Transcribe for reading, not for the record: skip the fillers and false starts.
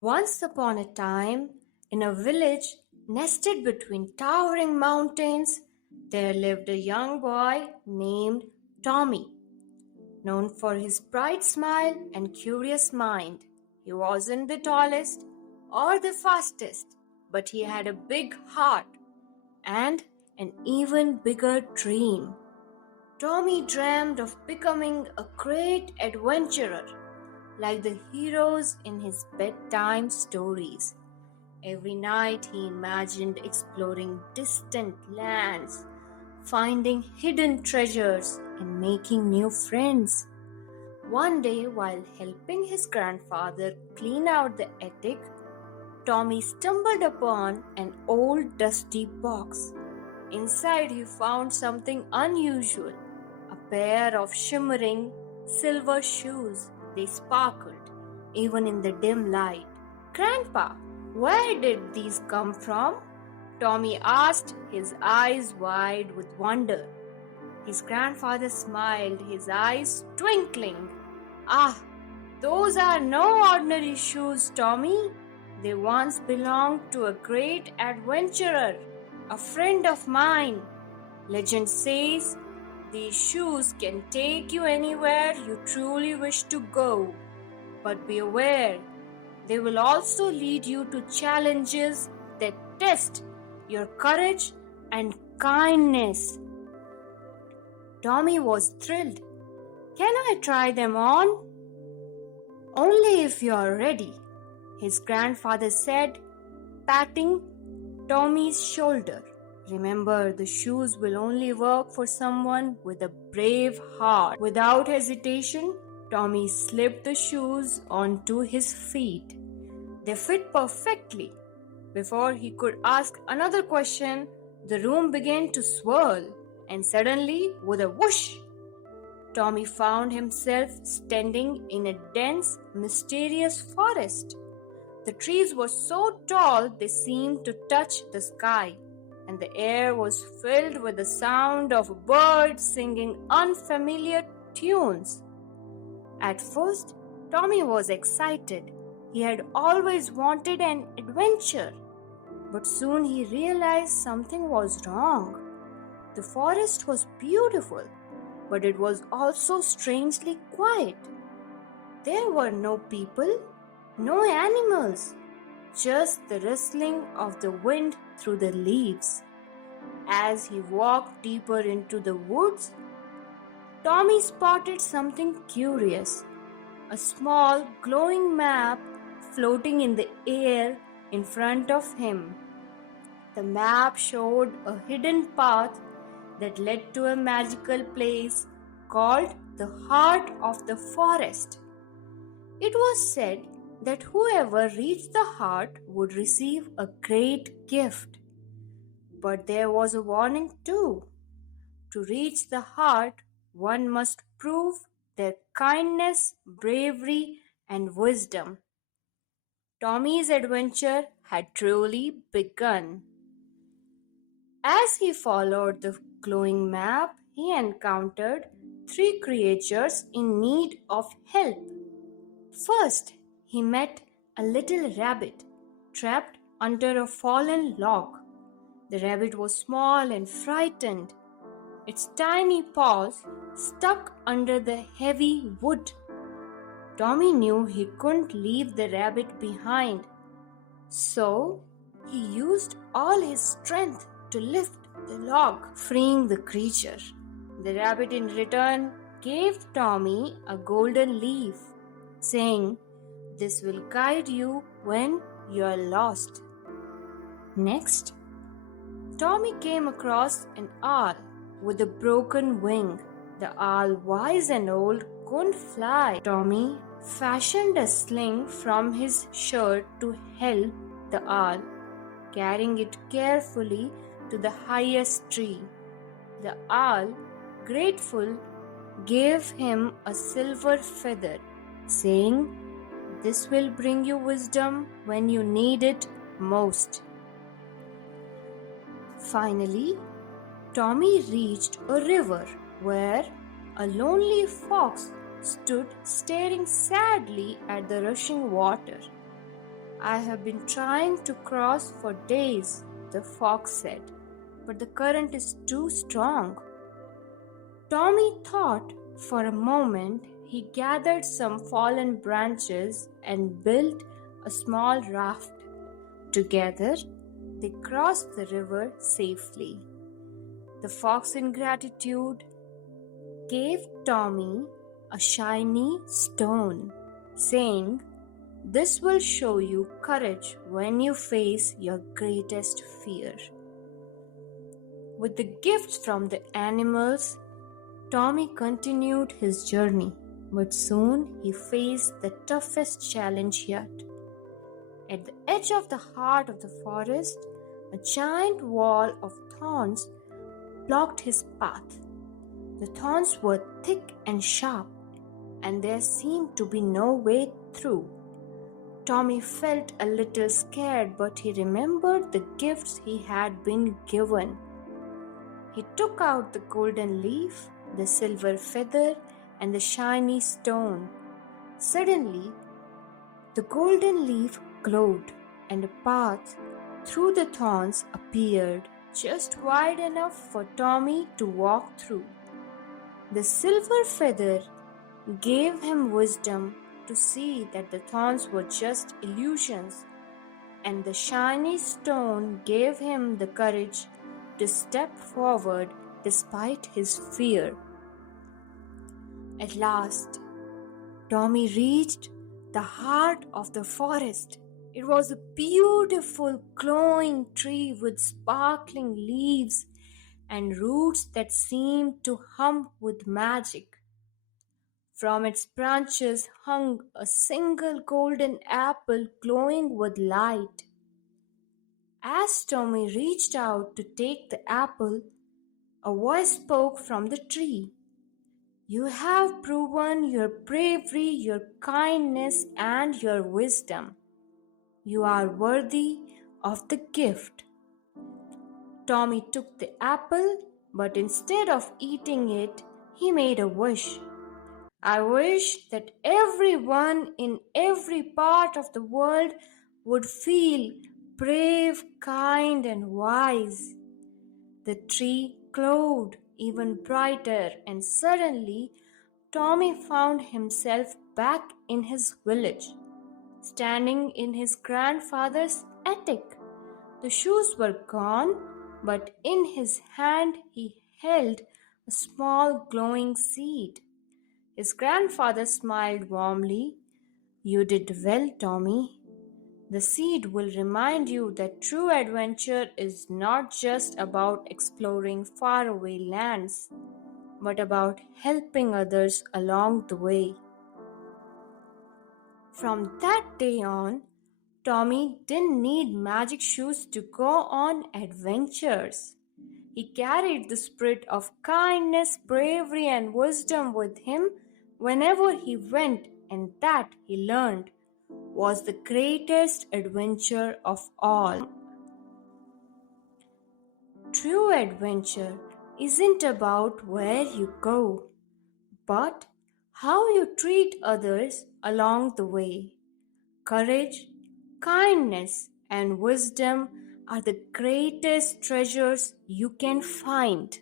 Once upon a time, in a village nested between towering mountains, there lived a young boy named Tommy, known for his bright smile and curious mind. He wasn't the tallest or the fastest, but he had a big heart and an even bigger dream. Tommy dreamed of becoming a great adventurer, like the heroes in his bedtime stories. Every night he imagined exploring distant lands, finding hidden treasures, and making new friends. One day, while helping his grandfather clean out the attic, Tommy stumbled upon an old dusty box. Inside, he found something unusual, a pair of shimmering silver shoes. They sparkled, even in the dim light. Grandpa, where did these come from? Tommy asked, his eyes wide with wonder. His grandfather smiled, his eyes twinkling. Ah, those are no ordinary shoes, Tommy. They once belonged to a great adventurer, a friend of mine. Legend says these shoes can take you anywhere you truly wish to go. But be aware, they will also lead you to challenges that test your courage and kindness. Tommy was thrilled. Can I try them on? Only if you are ready, his grandfather said, patting Tommy's shoulder. Remember, the shoes will only work for someone with a brave heart. Without hesitation, Tommy slipped the shoes onto his feet. They fit perfectly. Before he could ask another question, the room began to swirl, and suddenly, with a whoosh, Tommy found himself standing in a dense, mysterious forest. The trees were so tall they seemed to touch the sky, and the air was filled with the sound of birds singing unfamiliar tunes. At first, Tommy was excited. He had always wanted an adventure. But soon he realized something was wrong. The forest was beautiful, but it was also strangely quiet. There were no people, no animals, just the rustling of the wind through the leaves. As he walked deeper into the woods, Tommy spotted something curious, a small glowing map floating in the air in front of him. The map showed a hidden path that led to a magical place called the heart of the forest. It was said that whoever reached the heart would receive a great gift. But there was a warning too. To reach the heart, one must prove their kindness, bravery, and wisdom. Tommy's adventure had truly begun. As he followed the glowing map, he encountered three creatures in need of help. First, he met a little rabbit trapped under a fallen log. The rabbit was small and frightened. Its tiny paws stuck under the heavy wood. Tommy knew he couldn't leave the rabbit behind, so he used all his strength to lift the log, freeing the creature. The rabbit in return gave Tommy a golden leaf, saying, "This will guide you when you are lost." Next, Tommy came across an owl with a broken wing. The owl, wise and old, couldn't fly. Tommy fashioned a sling from his shirt to help the owl, carrying it carefully to the highest tree. The owl, grateful, gave him a silver feather, saying, "This will bring you wisdom when you need it most." Finally, Tommy reached a river where a lonely fox stood staring sadly at the rushing water. I have been trying to cross for days, the fox said, but the current is too strong. Tommy thought for a moment. He gathered some fallen branches and built a small raft. Together, they crossed the river safely. The fox, in gratitude, gave Tommy a shiny stone, saying, "This will show you courage when you face your greatest fear." With the gifts from the animals, Tommy continued his journey, but soon he faced the toughest challenge yet. At the edge of the heart of the forest, a giant wall of thorns blocked his path. The thorns were thick and sharp, and there seemed to be no way through. Tommy felt a little scared, but he remembered the gifts he had been given. He took out the golden leaf, the silver feather, and the shiny stone. Suddenly, the golden leaf glowed, and a path through the thorns appeared, just wide enough for Tommy to walk through. The silver feather gave him wisdom to see that the thorns were just illusions, and the shiny stone gave him the courage to step forward despite his fear. At last, Tommy reached the heart of the forest. It was a beautiful, glowing tree with sparkling leaves and roots that seemed to hum with magic. From its branches hung a single golden apple glowing with light. As Tommy reached out to take the apple, a voice spoke from the tree. "You have proven your bravery, your kindness, and your wisdom. You are worthy of the gift." Tommy took the apple, but instead of eating it, he made a wish. "I wish that everyone in every part of the world would feel brave, kind, and wise." The tree glowed even brighter, and suddenly Tommy found himself back in his village, standing in his grandfather's attic. The shoes were gone, but in his hand he held a small glowing seed. His grandfather smiled warmly. "You did well, Tommy. The seed will remind you that true adventure is not just about exploring faraway lands, but about helping others along the way." From that day on, Tommy didn't need magic shoes to go on adventures. He carried the spirit of kindness, bravery, and wisdom with him whenever he went, and that, he learned, was the greatest adventure of all. True adventure isn't about where you go, but how you treat others along the way. Courage, kindness, and wisdom are the greatest treasures you can find.